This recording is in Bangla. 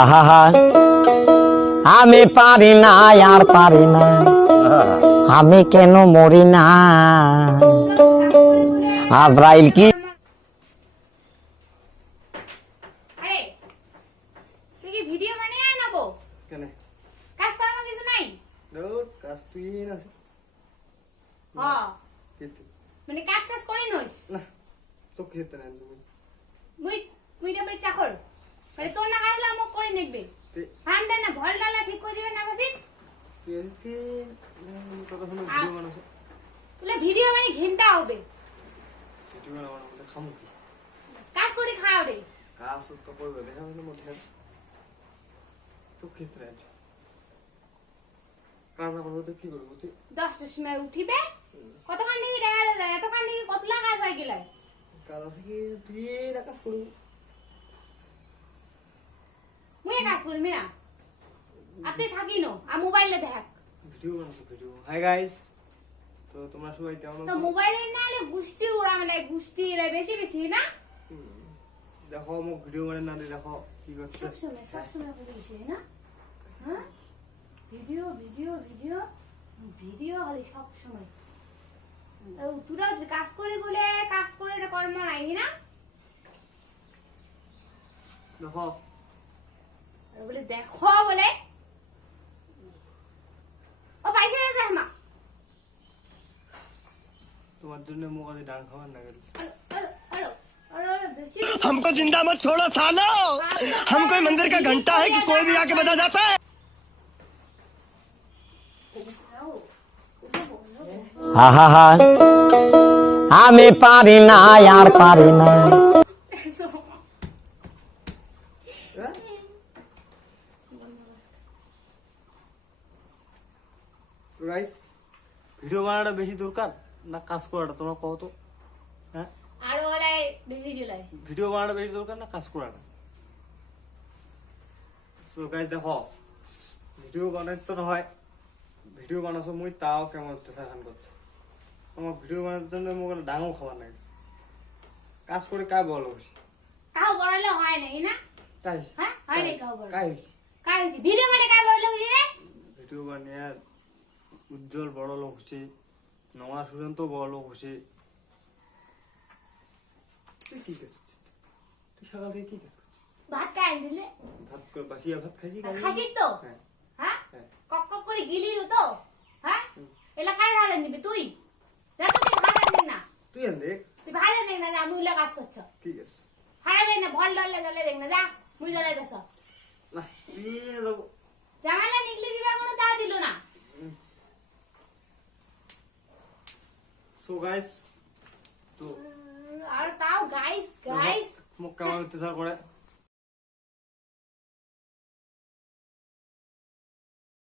আহা আমি পারি না আর পারি না। আমি কেন মরি না? আব্রাইল কি? কি ভিডিও বানিয়ে আয় কেন? কাজ করার কিছু নাই? ধর কাজ তুই না। মানে কাজ কাজ করি নইস না চোখ খেতে না মুই মুই চাকর। মানে তোর না কাজলা মোক করে নেকবে। তে- হান্ডা না ভল ডালা ঠিক করে দিবে না বাসিস? তুলে ভিডিও মানে ঘিনটা হবে। কাজ করে খাও রে। কাজ তো করবে দেখা হলো মধ্যে। করব তো কি করব? তুই দশটার সময় উঠিবে। কতক্ষণ দেখা যায় এতক্ষণ কতলা কাজ হয়ে গেলে কাজ আছে কি? তুই কাজ করব মুই কাজ করবি না আর তুই থাকি নো। আর মোবাইলে দেখ। ভিডিও বানাছো ভিডিও। হাই গাইস তো তোমরা সবাই কেমন তো মোবাইলে না হলে গুষ্টি উড়া মানে গুষ্টি এলে বেশি বেশি না? দেখো মোক ভিডিও মানে না দেখো কি করছে। সবসময় সবসময় করে দিছে না? হ্যাঁ? ভিডিও ভিডিও ভিডিও ভিডিও হলে সবসময় আর তোরা কাজ করে বলে কাজ করে কর্ম নাই না? দেখো বলে দেখো বলে ও পাইছে আছে মা তোমার জন্য মোক আজি ডাং খাবার না গেল আরে আরে আরে আরে বেশি हमको जिंदा मत छोड़ो सालो हम कोई मंदिर का घंटा है कि कोई भी आके बजा जाता है আহা আমি পারি না আর পারি না গাইস ভিডিও বানাটা বেশি দরকার? না কাজ করাটা? তোমরা কও তো। হ্যাঁ? আরও ওলাই বেশি চলে ভিডিও বানাটা বেশি দরকার না কাজ করাটা? সো গাইস দেখো ভিডিও বানাই তো নহয় ভিডিও বানাছো মই তাও কেমন অত্যাচার খান করছে। আমার ভিডিও বানানোর জন্য মোক ডাঙর খাবার লাগে কাজ করে কাজ বলো কাউ বড়ালে হয় নাই না? তাই হ্যাঁ? হয় নাই কাউ বড় কাই কাই ভিডিও মানে কাই বড় লাগছে রে? ভিডিও বানিয়ে উজ্জ্বল বড় লোক হচ্ছে নমা সুশান্ত বড় লোক হচ্ছে। কি করছিস? তুই সকাল থেকে কি করছিস? ভাত খাই দিলে। ভাত করে বাসিয়া ভাত খাইছি খাসির তো? হ্যাঁ। হ্যাঁ? হ্যাঁ। কক কক করে গিলি তো? হ্যাঁ? এলা কাই ভালো নিবি তুই? তো তুই ভালো নিবি না। তুই আন দেখ তুই ভালো নেই না যা মুইলা কাজ করছ। ঠিক আছে। হারাবে না ভল ডলে জলে দেখ না যা মুই ডলে দেছ। না তুই দেবো জামালা নিকলি দিবা কোনো তা দিল না সো গাইস তো আর তাও গাইস গাইস মোক কেমন অত্যাচার করে